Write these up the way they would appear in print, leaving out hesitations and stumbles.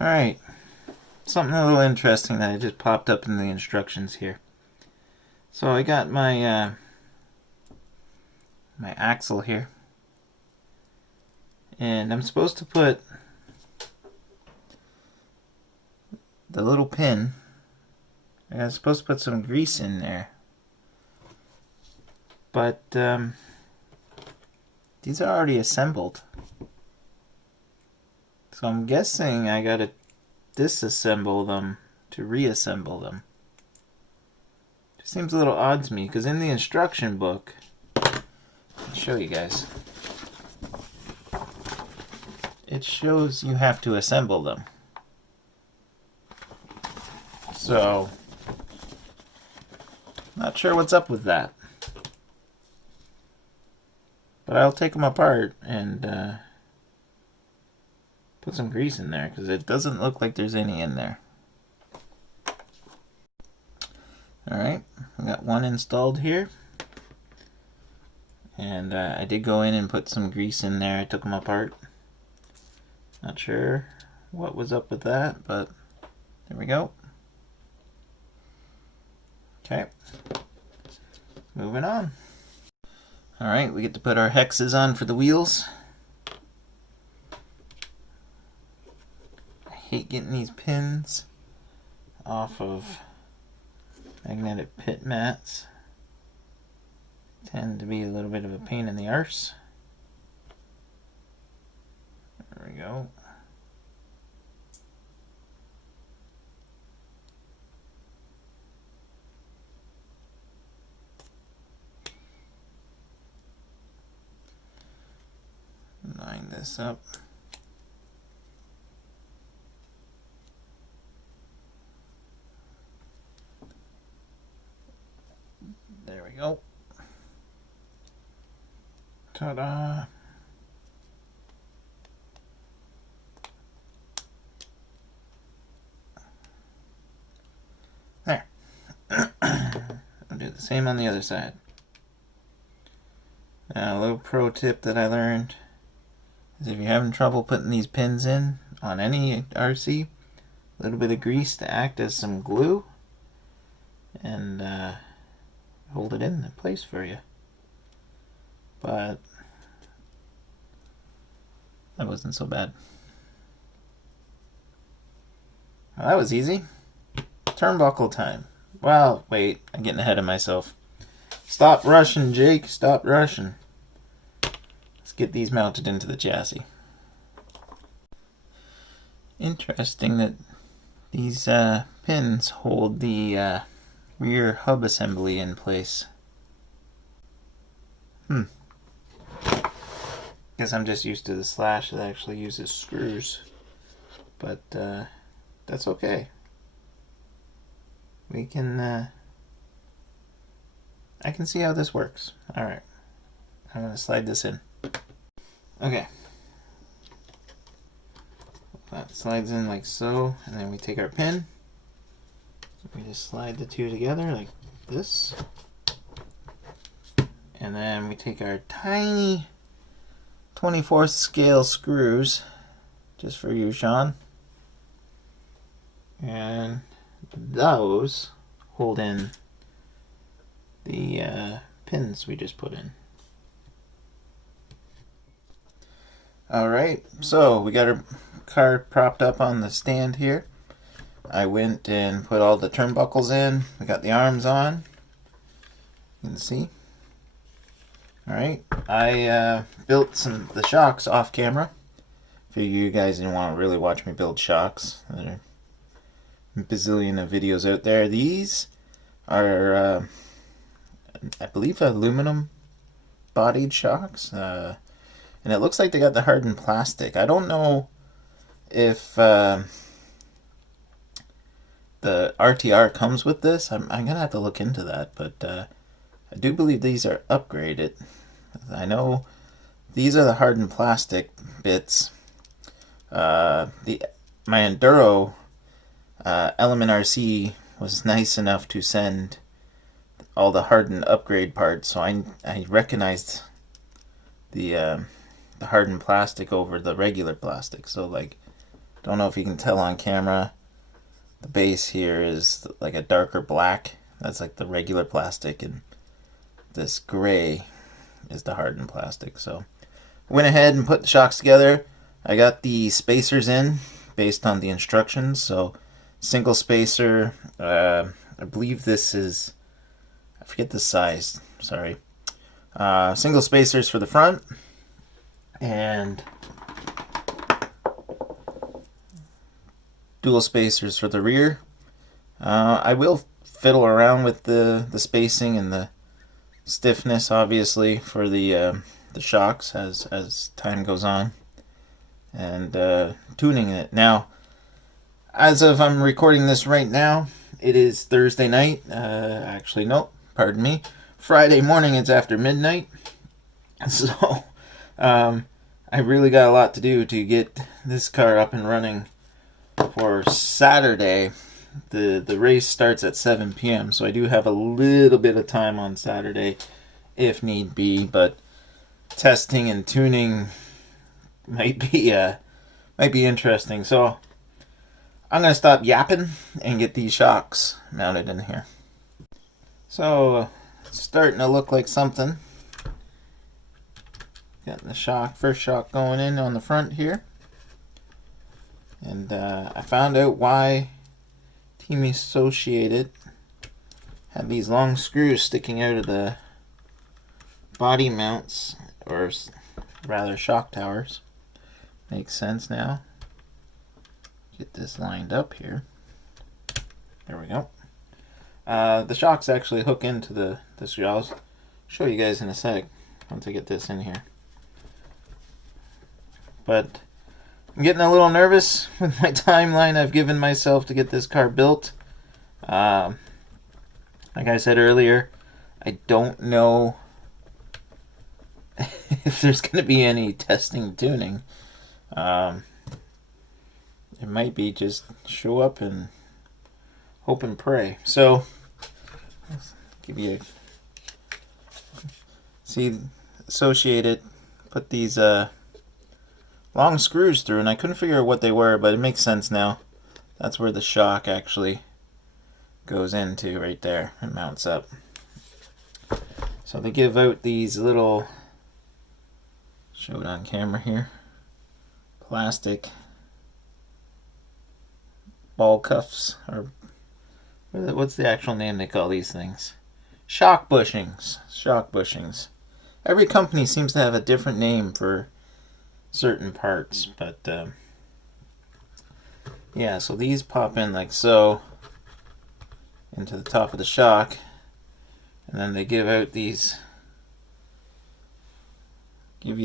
Alright, something a little interesting that just popped up in the instructions here. So I got my my axle here, and I'm supposed to put the little pin. I'm supposed to put some grease in there, but these are already assembled. So I'm guessing I gotta disassemble them to reassemble them. It seems a little odd to me because in the instruction book, I'll show you guys, it shows you have to assemble them. So, not sure what's up with that. But I'll take them apart and put some grease in there because it doesn't look like there's any in there. Alright, we got one installed here. And I did go in and put some grease in there. I took them apart. Not sure what was up with that, but there we go. Okay, moving on. Alright, we get to put our hexes on for the wheels. I hate getting these pins off of magnetic pit mats. Tend to be a little bit of a pain in the arse. There we go. Line this up. There we go. Ta-da! There. I'll do the same on the other side. Now, a little pro tip that I learned is if you're having trouble putting these pins in on any RC, a little bit of grease to act as some glue and hold it in place for you. But that wasn't so bad. Well, that was easy. Turnbuckle time. Well, wait, I'm getting ahead of myself. Stop rushing, Jake. Stop rushing. Let's get these mounted into the chassis. Interesting that these pins hold the rear hub assembly in place. Guess I'm just used to the slash that actually uses screws. But that's okay. We can I can see how this works. Alright. I'm going to slide this in. Okay. That slides in like so, and then we take our pin. We just slide the two together like this. And then we take our tiny 24th scale screws, just for you, Sean. And those hold in the pins we just put in. Alright, so we got our car propped up on the stand here. I went and put all the turnbuckles in. We got the arms on. You can see. Alright, I built the shocks off camera. Figure you guys didn't want to really watch me build shocks. There are a bazillion of videos out there. These are, I believe, aluminum bodied shocks. And it looks like they got the hardened plastic. I don't know if the RTR comes with this. I'm going to have to look into that, but I do believe these are upgraded. I know these are the hardened plastic bits. My Enduro Element RC was nice enough to send all the hardened upgrade parts, so I recognized the hardened plastic over the regular plastic. So like Don't know if you can tell on camera. The base here is like a darker black. That's like the regular plastic, and this gray is the hardened plastic. So I went ahead and put the shocks together. I got the spacers in based on the instructions. So single spacer, I believe this is, I forget the size, sorry. Single spacers for the front, and dual spacers for the rear. I will fiddle around with the spacing and the stiffness, obviously, for the shocks as time goes on, and tuning it. Now, as of I'm recording this right now, it is Thursday night. Actually, no, pardon me. Friday morning. It's after midnight. So, I really got a lot to do to get this car up and running for Saturday. The race starts at 7 p.m. So I do have a little bit of time on Saturday if need be, but testing and tuning might be interesting. So I'm gonna stop yapping and get these shocks mounted in here. So it's starting to look like something. Got the first shock going in on the front here. And I found out why Team Associated had these long screws sticking out of the body mounts, or rather shock towers. Makes sense now. Get this lined up here. There we go. The shocks actually hook into the screw. I'll show you guys in a sec once I get this in here. But I'm getting a little nervous with my timeline I've given myself to get this car built. Like I said earlier, I don't know if there's going to be any testing tuning. It might be just show up and hope and pray. So, let's give you see, Associated put these long screws through, and I couldn't figure out what they were, but it makes sense now. That's where the shock actually goes into, right there, and mounts up. So they give out these little, show it on camera here, plastic ball cuffs, or what's the actual name they call these things? Shock bushings. Shock bushings. Every company seems to have a different name for certain parts, but yeah, so these pop in like so into the top of the shock, and then they give you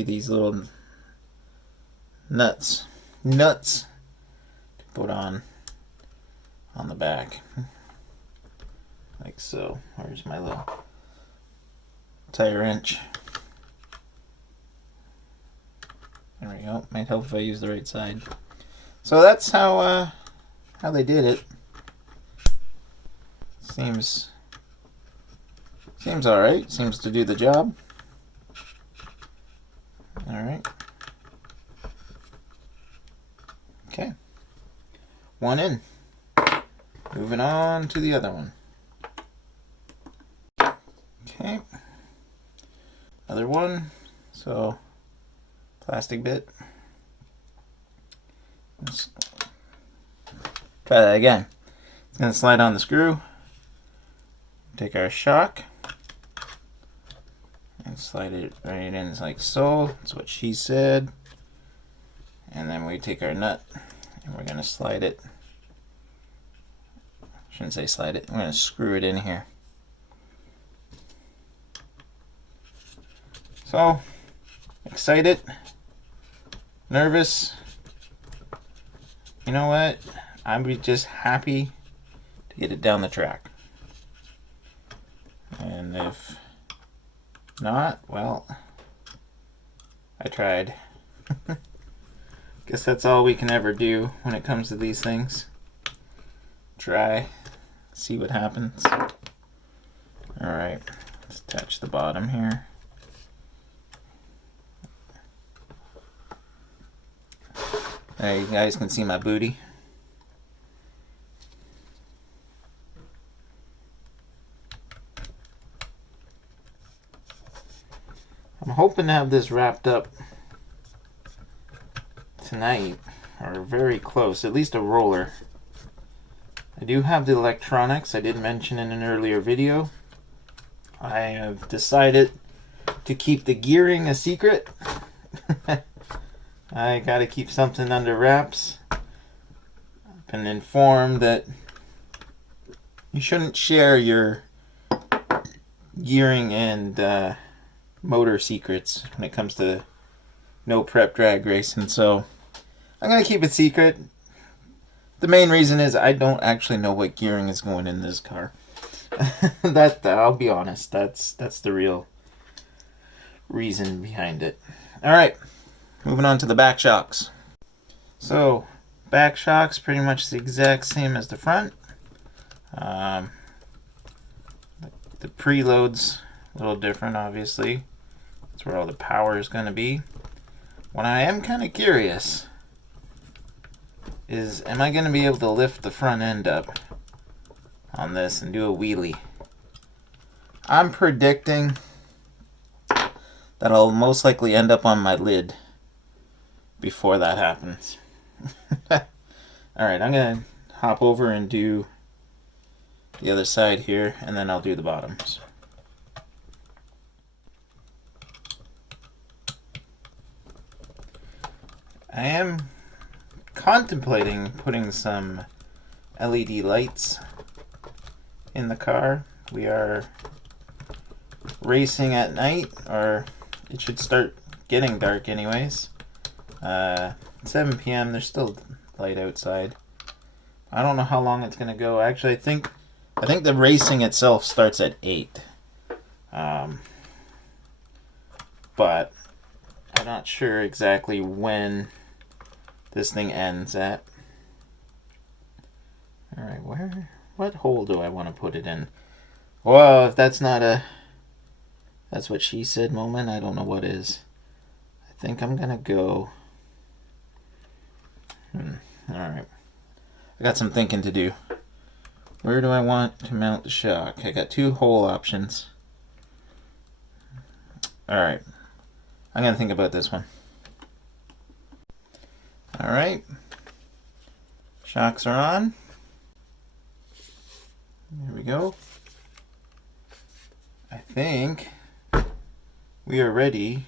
these little nuts to put on the back, like so. Where's my little tire wrench? There we go. Might help if I use the right side. So that's how they did it. Seems all right. Seems to do the job. All right. Okay. One in. Moving on to the other one. Okay. Other one. So plastic bit. Let's try that again. It's going to slide on the screw. Take our shock and slide it right in like so. That's what she said. And then we take our nut and we're going to slide it. Shouldn't say slide it. We're going to screw it in here. So, excited, nervous. You know what? I'm just happy to get it down the track. And if not, well, I tried. Guess that's all we can ever do when it comes to these things. Try, see what happens. Alright, let's attach the bottom here. There, you guys can see my booty. I'm hoping to have this wrapped up tonight, or very close, at least a roller. I do have the electronics, I did mention in an earlier video. I have decided to keep the gearing a secret. I gotta keep something under wraps. I've been informed that you shouldn't share your gearing and motor secrets when it comes to no prep drag racing, so I'm gonna keep it secret. The main reason is I don't actually know what gearing is going in this car. That I'll be honest, that's the real reason behind it. All right, moving on to the back shocks. So back shocks pretty much the exact same as the front. The preload's a little different, obviously. That's where all the power is going to be. What I am kind of curious is, am I going to be able to lift the front end up on this and do a wheelie? I'm predicting that I'll most likely end up on my lid before that happens. Alright, I'm going to hop over and do the other side here, and then I'll do the bottoms. I am contemplating putting some LED lights in the car. We are racing at night, or it should start getting dark anyways. 7 p.m. There's still light outside. I don't know how long it's gonna go. Actually, I think the racing itself starts at 8. But I'm not sure exactly when this thing ends at. Alright, what hole do I want to put it in? Well, if that's not a that's what she said moment, I don't know what is. I think I'm gonna go. Alright. I got some thinking to do. Where do I want to mount the shock? I got 2 hole options. Alright. I'm gonna think about this one. Alright. Shocks are on. Here we go. I think we are ready.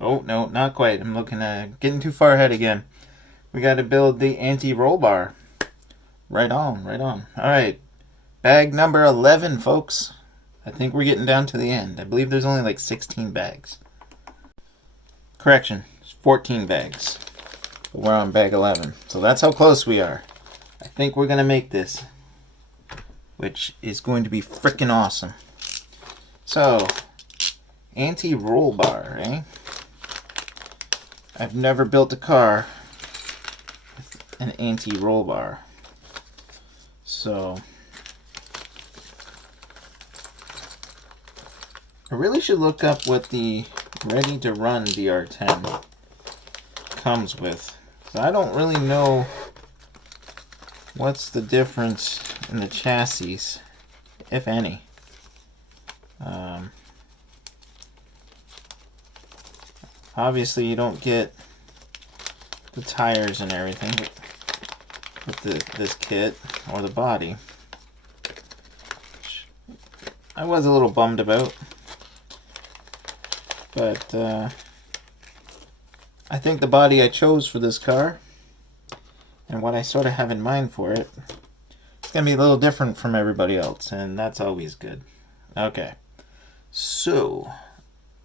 Oh, no, not quite. I'm looking at getting too far ahead again. We got to build the anti-roll bar. Right on, right on. Alright. Bag number 11, folks. I think we're getting down to the end. I believe there's only like 16 bags. Correction, 14 bags. We're on bag 11. So that's how close we are. I think we're going to make this, which is going to be freaking awesome. So, anti-roll bar, eh? I've never built a car with an anti-roll bar. So, I really should look up what the Ready to Run VR10 comes with. So I don't really know what's the difference in the chassis, if any. Obviously you don't get the tires and everything with this kit, or the body, which I was a little bummed about, but I think the body I chose for this car and what I sort of have in mind for it, it's going to be a little different from everybody else, and that's always good. Okay, so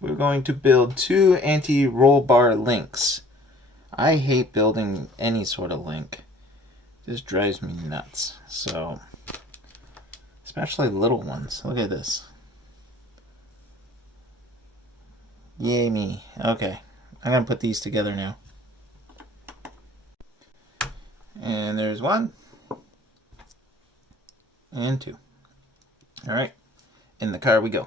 we're going to build 2 anti-roll bar links. I hate building any sort of link. This drives me nuts. So, especially little ones. Look at this. Yay me. Okay, I'm going to put these together now. And there's 1. And 2. Alright, in the car we go.